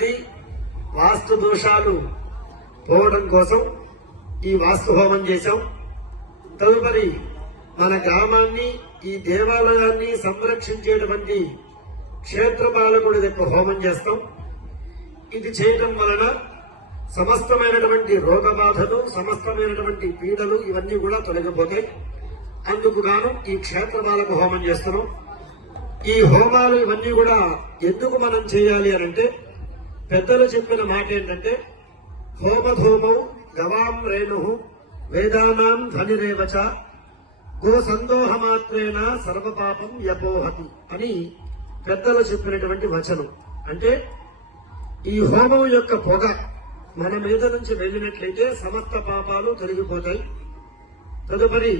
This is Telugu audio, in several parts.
ఉన్నటువంటి వాస్తు దోషాలు పోవడం కోసం ఈ వాస్తు హోమం చేశాం. తదుపరి మన గ్రామాన్ని, ఈ దేవాలయాన్ని సంరక్షించేటువంటి క్షేత్రపాలకుడి యొక్క హోమం చేస్తాం. ఇది చేయడం వలన సమస్తమైనటువంటి రోగబాధలు, సమస్తమైనటువంటి పీడలు ఇవన్నీ కూడా తొలగిపోతాయి. అందుకు గాను ఈ క్షేత్రపాలక హోమం చేస్తున్నాం. ఈ హోమాలు ఇవన్నీ కూడా ఎందుకు మనం చేయాలి అనంటే, పెద్దలు చెప్పిన మాట ఏంటంటే, హోమధూమౌ గవాం రేణు వేదానాం ధ్వనిరేవచ గో సందోహమాత్రేణ సర్వపాపం యపోహతి అని పెద్దలు చెప్పినటువంటి వచనం. అంటే ఈ హోమం యొక్క పొగ మన మీద నుంచి వెళ్ళినట్లయితే సమస్త పాపాలు తొలగిపోతాయి. తదుపరి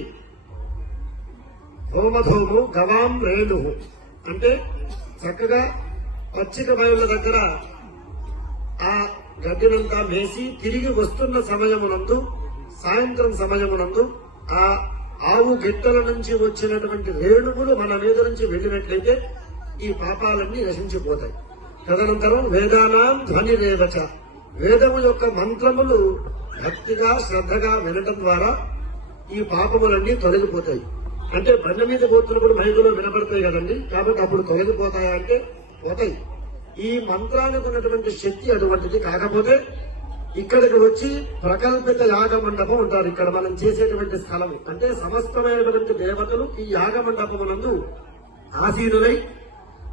హోమధూము గవాం రేణు అంటే చక్కగా పచ్చిక బయళ్ళ దగ్గర ఆ గడ్డినంతా మేసి తిరిగి వస్తున్న సమయమునందు, సాయంత్రం సమయమునందు ఆ ఆవు గిట్టల నుంచి వచ్చినటువంటి రేణువులు మన మీద నుంచి వెళ్ళినట్లయితే ఈ పాపాలన్నీ నశించిపోతాయి. తదనంతరం వేదానాం ధ్వనిరేవచ, వేదము యొక్క మంత్రములు భక్తిగా శ్రద్ధగా వినటం ద్వారా ఈ పాపములన్నీ తొలగిపోతాయి. అంటే బండ మీద పోతున్నప్పుడు మైకులో వినపడతాయి కదండి, కాబట్టి అప్పుడు తొలగిపోతాయా అంటే పోతాయి. ఈ మంత్రానికి ఉన్నటువంటి శక్తి అటువంటిది. కాకపోతే ఇక్కడికి వచ్చి ప్రకల్పిత యాగ మండపం ఉంటారు. ఇక్కడ మనం చేసేటువంటి స్థలం అంటే సమస్తమైనటువంటి దేవతలు ఈ యాగ మండపమునందు ఆసీనులై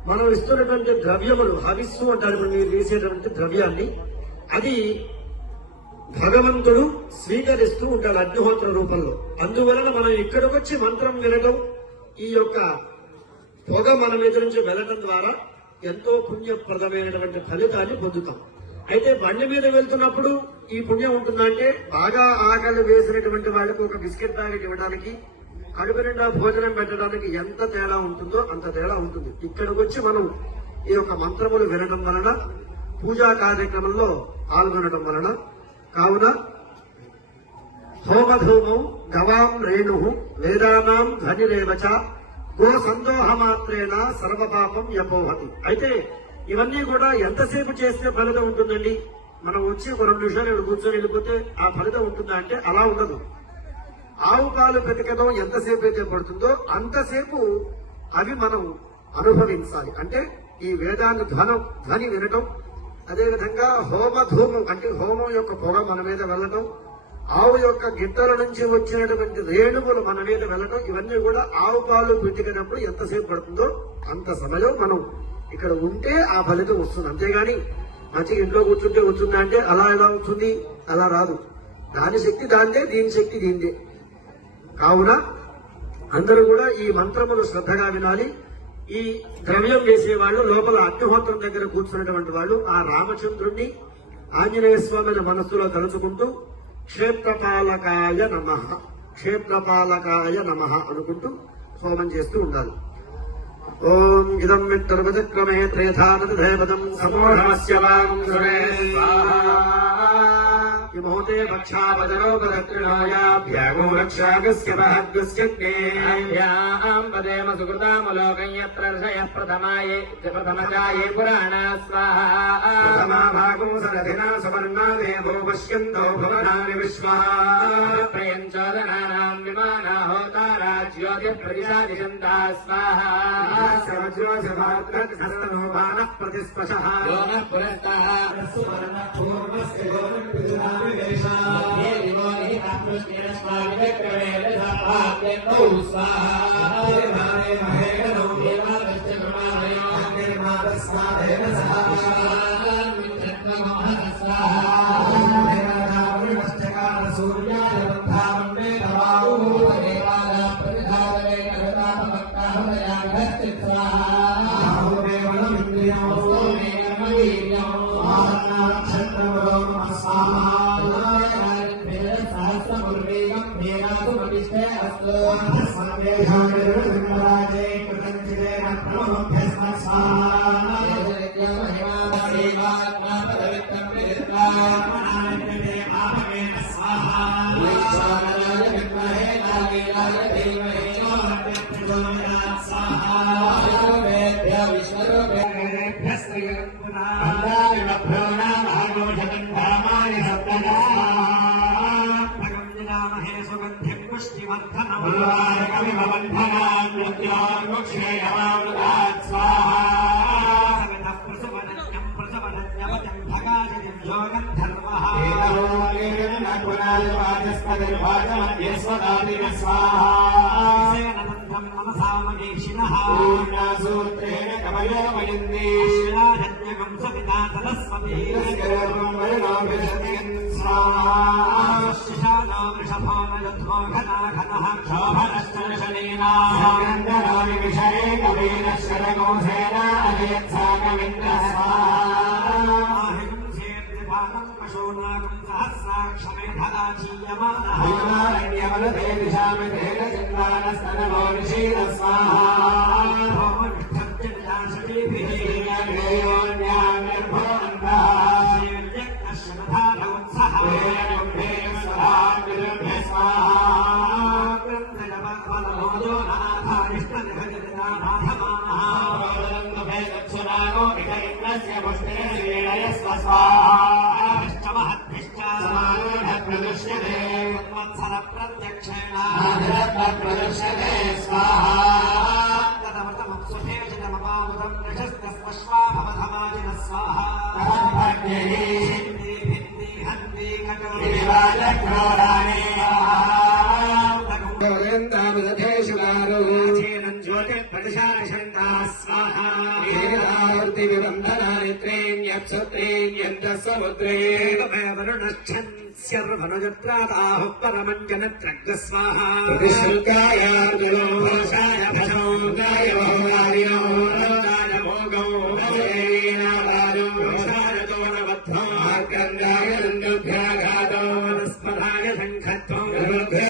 మనం ఇస్తున్నటువంటి ద్రవ్యములు, హవిస్సు అంటారు ఇప్పుడు మీరు వేసేటువంటి ద్రవ్యాన్ని, అది భగవంతుడు స్వీకరిస్తూ ఉంటాడు అగ్నిహోత్ర రూపంలో. అందువలన మనం ఇక్కడికి వచ్చి మంత్రం వినడం, ఈ యొక్క పొగ మన మీద నుంచి వెళ్ళడం ద్వారా ఎంతో పుణ్యప్రదమైనటువంటి ఫలితాన్ని పొందుతాం. అయితే బండి మీద వెళ్తున్నప్పుడు ఈ పుణ్యం ఉంటుందంటే, బాగా ఆకలి వేసినటువంటి వాళ్ళకు ఒక బిస్కెట్ ప్యాకెట్ ఇవ్వడానికి, కడుపు నిండా భోజనం పెట్టడానికి ఎంత తేడా ఉంటుందో అంత తేడా ఉంటుంది. ఇక్కడికి వచ్చి మనం ఈ యొక్క మంత్రములు వినడం వలన, పూజా కార్యక్రమంలో పాల్గొనడం వలన, కావున హోమధూమం గవాం రేణు వేదానాం ధ్వనిరేవచ గో సందోహమాత్రేణ సర్వపాపం యపోహతి. అయితే ఇవన్నీ కూడా ఎంతసేపు చేస్తే ఫలితం ఉంటుందండి? మనం వచ్చి ఒక 2 నిమిషాలు ఇక్కడ కూర్చొని వెళ్ళిపోతే ఆ ఫలితం ఉంటుందా అంటే అలా ఉండదు. ఆవు పాలు పెతకడం ఎంతసేపు అయితే పడుతుందో అంతసేపు అవి మనం అనుభవించాలి. అంటే ఈ వేదాన్ని ధ్వని వినటం, అదేవిధంగా హోమధూమం అంటే హోమం యొక్క పొగ మన మీద వెళ్ళటం, ఆవు యొక్క గిట్టల నుంచి వచ్చినటువంటి రేణువులు మన మీద వెళ్ళటం, ఇవన్నీ కూడా ఆవు పాలు పెట్టుకున్నప్పుడు ఎంతసేపు పడుతుందో అంత సమయం మనం ఇక్కడ ఉంటే ఆ ఫలితం వస్తుంది. అంతేగాని మంచిగా ఇంట్లో కూర్చుంటే వస్తుందా అంటే అలా ఎలా వస్తుంది? అలా రాదు. దాని శక్తి దాందే, దీని శక్తి దీందే. కావున అందరూ కూడా ఈ మంత్రములు శ్రద్ధగా వినాలి. ఈ ద్రవ్యం వేసేవాళ్ళు లోపల అగ్నిహోత్రం దగ్గర కూర్చున్నటువంటి వాళ్ళు ఆ రామచంద్రుణ్ణి, ఆంజనేయ స్వామిని మనస్సులో తలుచుకుంటూ క్షేత్రపాలకాయ నమః, క్షేత్రపాలకాయ నమః అనుకుంటూ హోమం చేస్తూ ఉండాలి. ఓం ఇదం విత్తర్వచక్రమే త్రేధానదైవతం సమోఢమస్య వాంసురే మహోతే భక్షాపజరోగదక్షిణాయాభ్యాగో రక్షాగస్య భాగస్యజ్ఞేభ్యాం పదేమ సుకృతామలోకం యత్ర ఋషయః ప్రథమజాయే పురాణా స్వాహా ప్రథమా భాగం సరధినా సువర్ణా దేవో పశ్యంతో భవనాని విశ్వాః ప్రయంచోదనానాం విమానా హోతారా జ్యోతిః ప్రతిశాదిశంతా స్వాహా సర్వజ్యోతిర్భాద్రహస్తనోపానః ప్రతిస్పశః యోనః పురస్తః సువర్ణపూర్వస్య విశ్వ सूत्रेण कमयोमयन्ति प्रदर्शते स्वाहा समुद्रे वरुणश्चर्वनुजत्रादाः परमञ्जनत्रग् स्वाहा भोगौ